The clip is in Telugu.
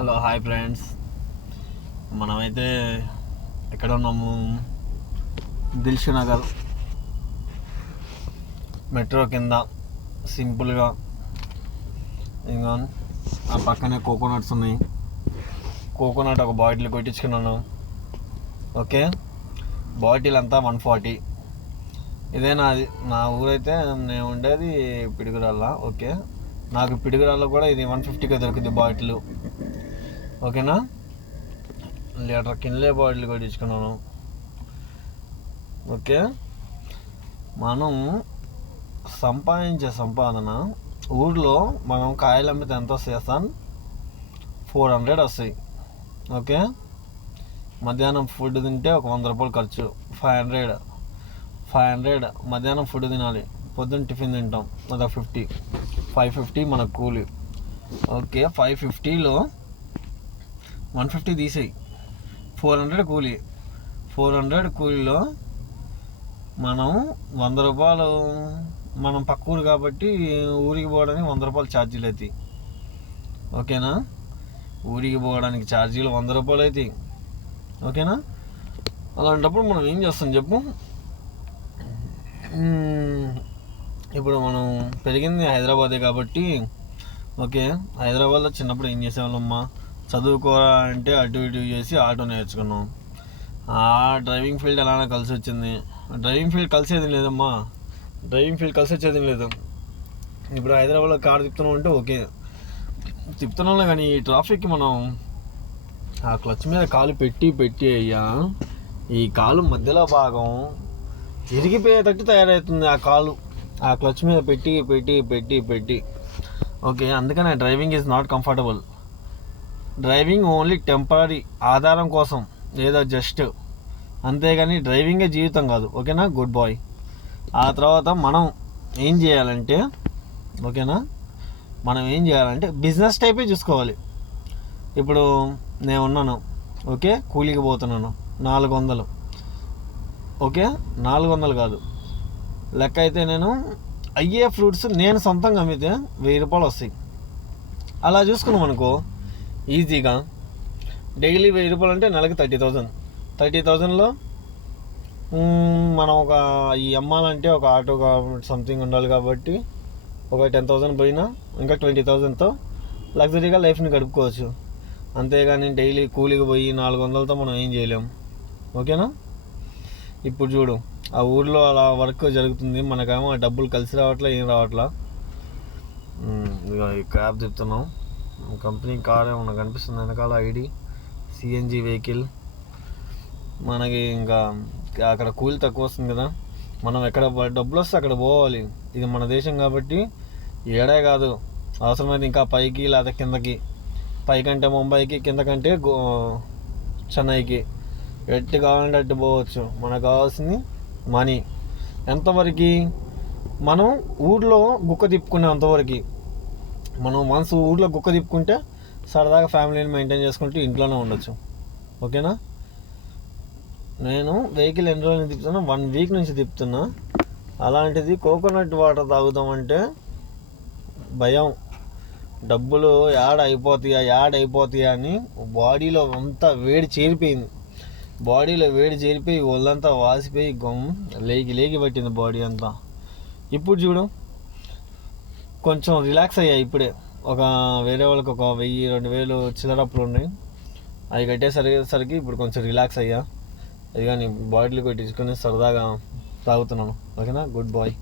హలో హాయ్ ఫ్రెండ్స్, మనమైతే ఎక్కడ ఉన్నాము? దిల్షు నగర్ మెట్రో కింద సింపుల్గా. ఇంకా ఆ పక్కనే కోకోనట్స్ ఉన్నాయి. కోకోనట్ ఒక బాటిల్ కొట్టించుకున్నాను. ఓకే, బాటిల్ అంతా 140. ఇదే నా ఊరైతే నేను ఉండేది పిడుగురాళ్ళ. ఓకే, నాకు పిడుగురాళ్ళ కూడా ఇది 150గా దొరికింది బాటిల్. ఓకేనా, లీటర్ కిన్లే బాటిల్ కొట్టించుకున్నాను. ఓకే, మనం సంపాదించే సంపాదన ఊర్లో మనం కాయలు అమ్మితే ఎంత వస్తాయి? 400 వస్తాయి. ఓకే, మధ్యాహ్నం ఫుడ్ తింటే ఒక 100 రూపాయలు ఖర్చు, 500 మధ్యాహ్నం ఫుడ్ తినాలి. పొద్దున్న టిఫిన్ తింటాం, అదొక 550 మన కూలి. ఓకే, 550లో 150 తీసేయి, 400 కూలీ. 400 కూలీలో మనం 100 రూపాయలు, మనం పక్క ఊరు కాబట్టి ఊరికి పోవడానికి 100 రూపాయలు ఛార్జీలు అవుతాయి. ఓకేనా, ఊరికి పోవడానికి ఛార్జీలు 100 రూపాయలు అవుతాయి. ఓకేనా, అలాంటప్పుడు మనం ఏం చేస్తాం చెప్పు? ఇప్పుడు మనం పెరిగింది హైదరాబాదే కాబట్టి, ఓకే, హైదరాబాద్లో చిన్నప్పుడు ఏం చేసేవాళ్ళమ్మా? చదువుకోరా అంటే అటు ఇటు చేసి ఆటో నేర్చుకున్నాం. ఆ డ్రైవింగ్ ఫీల్డ్ అలానే కలిసి వచ్చింది. డ్రైవింగ్ ఫీల్డ్ కలిసేది లేదమ్మా, కలిసి వచ్చేది లేదు. ఇప్పుడు హైదరాబాద్లో కారు తిప్పుతున్నాం అంటే ఓకే తిప్పుతున్నాం, కానీ ఈ ట్రాఫిక్కి మనం ఆ క్లచ్ మీద కాలు పెట్టి అయ్యా, ఈ కాలు మధ్యలో భాగం ఇరిగిపోయేటట్టు తయారవుతుంది. ఆ కాలు ఆ క్లచ్ మీద పెట్టి. ఓకే, అందుకనే driving is not comfortable. Driving only temporary, ఆధారం కోసం, లేదా జస్ట్, అంతేగాని డ్రైవింగే జీవితం కాదు. ఓకేనా, గుడ్ బాయ్. ఆ తర్వాత మనం ఏం చేయాలంటే, ఓకేనా, బిజినెస్ టైపే చూసుకోవాలి. ఇప్పుడు నేను ఉన్నాను, ఓకే, కూలీకి పోతున్నాను 400. ఓకే, 400 కాదు లెక్క అయితే, నేను అయ్యే ఫ్రూట్స్ నేను సొంతంగా అమ్మితే 1000 రూపాయలు వస్తాయి. అలా చూసుకున్నాం అనుకో, ఈజీగా డైలీ 1000 రూపాయలు అంటే నెలకి 30,000లో మనం ఒక ఈ అమ్మాలంటే ఒక ఆటో సంథింగ్ ఉండాలి కాబట్టి ఒక 10,000 పోయినా ఇంకా 20,000తో లగ్జరీగా లైఫ్ని గడుపుకోవచ్చు. అంతేగాని డైలీ కూలికి పోయి 400తో మనం ఏం చేయలేం. ఓకేనా, ఇప్పుడు చూడు, ఆ ఊర్లో అలా వర్క్ జరుగుతుంది, మనకేమో ఆ డబ్బులు కలిసి రావట్లే, ఏం రావట్లా. ఇక ఈ క్యాబ్ తిప్పుతున్నాం. కంపెనీ కార్ ఏమన్నా కనిపిస్తుంది వెనకాల, ఐడి సిఎన్జి వెహికల్. మనకి ఇంకా అక్కడ కూలి తక్కువ వస్తుంది కదా, మనం ఎక్కడ డబ్బులు వస్తే అక్కడ పోవాలి. ఇది మన దేశం కాబట్టి ఏడే కాదు, అవసరమైతే ఇంకా పైకి లేదా కిందకి, పైకంటే ముంబైకి, కిందకంటే చెన్నైకి, ఎట్టి కావాలంటే అట్టి పోవచ్చు. మనకు కావాల్సింది మనీ. ఎంతవరకు మనం ఊర్లో గుక్క తిప్పుకునే అంతవరకు. మనం మనసు ఊర్లో గుక్క తిప్పుకుంటే సరదాగా ఫ్యామిలీని మెయింటైన్ చేసుకుంటూ ఇంట్లోనే ఉండొచ్చు. ఓకేనా, నేను వెహికల్ ఎన్ని రోజులు తిప్పుతున్నా? 1 వీక్ నుంచి తిప్పుతున్నా. అలాంటిది కోకోనట్ వాటర్ తాగుతామంటే భయం, డబ్బులు యాడ్ అయిపోతాయా అని బాడీలో అంతా వేడి చేరిపోయి ఒళ్ళంతా వాసిపోయి లేగి పట్టింది బాడీ అంతా. ఇప్పుడు చూడు, కొంచెం రిలాక్స్ అయ్యా. ఇప్పుడే ఒక వేరే వాళ్ళకి ఒక 1000-2000 చిల్లరప్పులు ఉన్నాయి, అవి కట్టేసరికి ఇప్పుడు కొంచెం రిలాక్స్ అయ్యా. అది కానీ బాటిల్ కొట్టించుకొని సరదాగా తాగుతున్నాను. ఓకేనా, గుడ్ బాయ్.